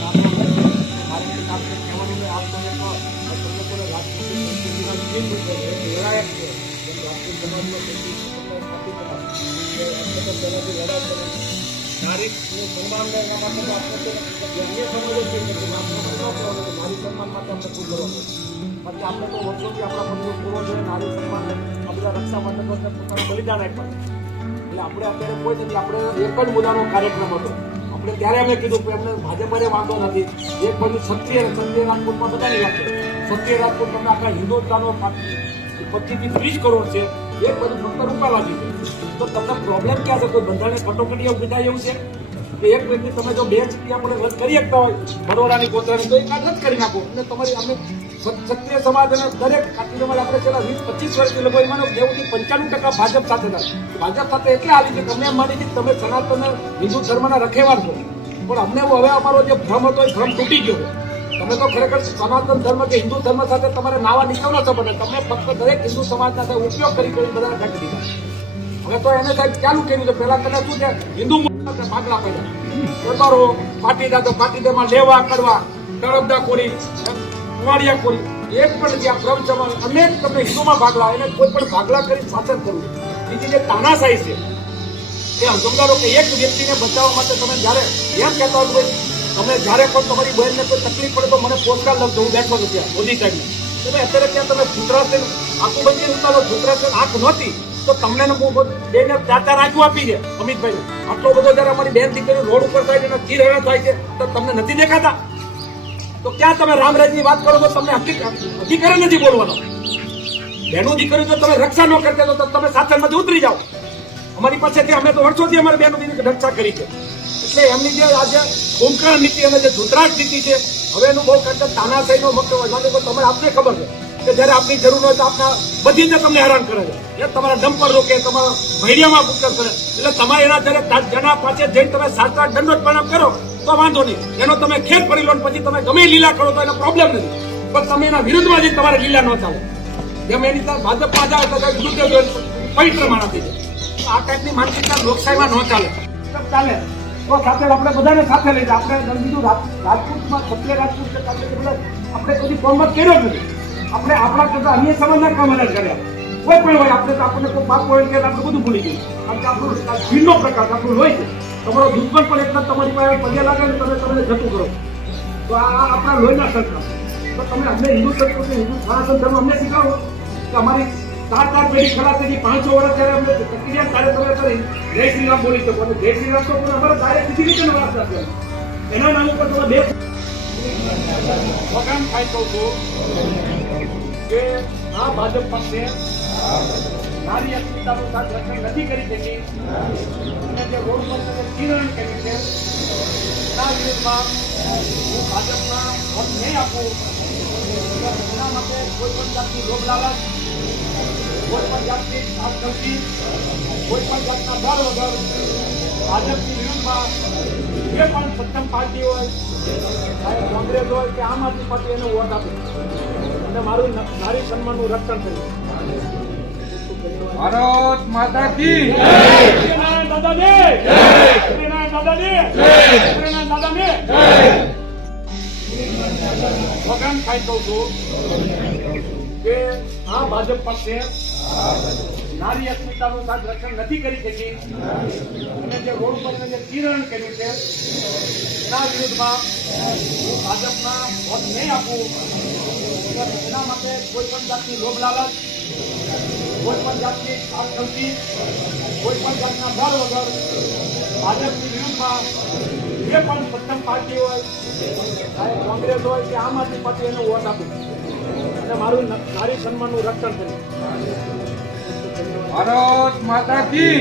નાનો નથી. મારે કંઈક આપણે કહેવાનું નહીં. આપ તમે કહો તમને કોઈ રાજકોટની સંસ્કૃતિના જે મુદ્દે છે એ જોડાયા જ છે. જેમ રાજકોટ સમાજનો પહેલાંથી લડાઈ કરે નારીનું સન્માન એના માટે તો આપણે તો અન્ય સમાજો છે કે નારી સન્માન માટે આપણે શું કરવાનું. બાકી આપણે તો વર્ષોથી આપણા પૂર્વજોએ નારી સન્માન આ બધા રક્ષા માટે પોતાનું બલિદાન આપ્યા. એટલે આપણે અત્યારે કોઈ નથી. આપણે એક જ મુદ્દાનો કાર્યક્રમ હતો. આપણે ત્યારે અમે કીધું કે અમને ભાજપને વાંધો નથી. એક બાજુ સત્ય રાજકોટમાં બધાની વાત છે. સત્ય રાજકોટ તમને આખા હિન્દુસ્તાનો 25 થી 30 કરોડ છે. એક બાજુ ફક્ત રૂપાલાજી છે. તો તમને પ્રોબ્લેમ ક્યાં છે? કોઈ બંધારણને કટોકટી વિધા એવું છે કે એક વ્યક્તિ તમે જો 2 ચીટી આપણે રદ કરી શકતા હોય બરોડાની કોતરાની તો એક આ રદ કરી નાખો. અને તમારી અમે ક્ષત્રિય સમાજ અને દરેક કાઠીમાં આપણે છેલ્લા 20-25 વર્ષથી લોકો એમાં 90-95% ભાજપ સાથે થાય. ભાજપ સાથે એટલે આવી છે કે અમે એમ માની કે તમે સનાતન હિન્દુ ધર્મના રખેવાળ છો. પણ અમને હવે અમારો જે ભ્રમ હતો એ ભ્રમ તૂટી ગયો. તમે તો ખરેખર સનાતન ધર્મ કે હિન્દુ ધર્મ સાથે તમારે નાવા નીકળવો છો. બને તમે ફક્ત દરેક હિન્દુ સમાજના ઉપયોગ કરી બધાને કાઢી દીધા. હવે તો એને સાહેબ ચાલુ કર્યું છે. પેલા તને શું છે હિન્દુ ભાગલા પડ્યા કરો પાટીદા તો પાટીદામાં લેવા કરવા તળપદા કોરી કુવાડિયા કોરી એક પણ જ્યાં પ્રવચન અનેક તમે હિન્દુમાં ભાગલા એને કોઈ પણ ભાગલા કરી શાસન કરવું. બીજી જે તાનાશાહી છે એ સમજાવો કે એક વ્યક્તિને બચાવવા માટે તમે જયારે એમ કહેતા હોય તમે જયારે પણ તમારી બહેનને કોઈ તકલીફ પડે તો મને પોસ્ટકાર્ડ લખજો હું બેઠો છું ત્યાં મોદી સાહેબને. તમે અત્યારે ત્યાં તમે ભૂતરાશે આંખું બંધી ઉતારો ભૂતરાશે આંખ નહોતી તો તમને બેને 4 આંખું આપી છે અમિતભાઈ. આટલો બધો જયારે અમારી બેન દીકરીઓ રોડ ઉપર થાય છે ચીરહરણ થાય છે તો તમને નથી દેખાતા? તો ક્યાં તમે રામરાજની વાત કરો તો તમને અધિકાર નથી બોલવાનો. બેનું દીકરીઓ જો તમે રક્ષા ન કરતા તો તમે શાસનમાંથી ઉતરી જાઓ. અમારી પાસેથી અમે તો વર્ષોથી અમારી બેનો દીકરી રક્ષા કરી છે. એટલે એમની જે આજે કોંકણ નીતિ અને જે ધૂતરાજ નીતિ છે હવે એનું બહુ કરતા તાનાશાહીનો મકસદ હોય. તમે આપને ખબર છે કે જયારે આપની જરૂર હોય તો આપના બધી રીતે તમને હેરાન કરે છે. એ તમારા ડમ્પર રોકે તમારા ભૈરિયામાં પુષ્કર કરે. એટલે તમારે એના જયારે જના પાસે જઈને તમે શાસ્ત્રાર્થ દંડોત પ્રણામ કરો તો વાંધો નહીં. એનો તમે ખેલ ફરી લો પછી તમે ગમે લીલા કરો તો એનો પ્રોબ્લેમ નથી. પણ તમે એના વિરુદ્ધમાં જઈને તમારે લીલા ન ચાલે. જેમ એની ભાજપમાં જાય તો પવિત્ર માણસ થઈ જાય. આ ટાઈપની માનસિકતા લોકશાહીમાં ન ચાલે. ચાલે તો સાથે આપણે બધાને સાથે લઈ જાય. આપણે બીજું રાજપૂતમાં ક્ષત્રિય રાજપૂત આપણે કદી કોમત કર્યો જ નથી. આપણે આપણા કરતા અન્ય સમાજના કામ અલગ કર્યા. કોઈ પણ હોય આપણે તો આપણને કોઈ પાપ હોય કે આપણે બધું ભૂલી ગયું. કારણ કે આપણું ભીડનો પ્રકાર આપણું હોય છે. તમારો દુશ્મન પણ એટલા તમારી પાસે પગે લાગે ને તમે તમને જતું કરો. તો આ આપણા લોહીના સંસ્કાર. તો તમે અમને હિન્દુ સંસ્કૃતિ હિન્દુ સનાતન ધર્મ અમને શીખવાડો કે અમારી 4 પેઢી ખરા પેઢી 500 વર્ષ ત્યારે અમને પ્રક્રિયા ત્યારે તમે જય શ્રી રામ બોલી શકો. અને જય શ્રી રામ તો પણ અમારે ડાયરેક્ટ બીજી રીતે વાત છે. એના નામ ઉપર તમે બે વખાણ થાય કહું છું કે આ ભાજપ પક્ષે નારી અસ્મિતાનું રક્ષણ નથી કરી શકી અને જે રોડ પર ચીરણ કર્યું છે એના વિરુદ્ધમાં હું ભાજપના વોટ નહીં આપું. એના માટે કોઈ પણ જાતની લોભ લાલચ કોઈ પણ જાતની આકર્ષી કોઈ પણ જાતના ડર વગર ભાજપની વિરુદ્ધમાં જે પણ સક્ષમ પાર્ટી હોય ચાહે કોંગ્રેસ હોય કે આમ આદમી પાર્ટી એને વોટ આપે અને મારું નારી સન્માનનું રક્ષણ કર્યું. ભારત માતા કી વખાણ થાય કહું છું કે આ ભાજપ પક્ષે નારી અસ્મિતાનું રક્ષણ નથી કરી શકી અને જે રોડ પર જે ચીરણ કર્યું છે એના વિરુદ્ધમાં હું ભાજપના વોટ નહીં આપું. એના માટે કોઈ પણ જાતની લોભ લાલચ કોઈ પણ જાતની આકર્ષી કોઈ પણ જાતના ડર વગર ભાજપની વિરુદ્ધમાં જે પણ સક્ષમ પાર્ટી હોય ચાહે કોંગ્રેસ હોય કે આમ આદમી પાર્ટી એને વોટ આપે અને મારું નારી સન્માનનું રક્ષણ કર્યું. ભારત માતા કી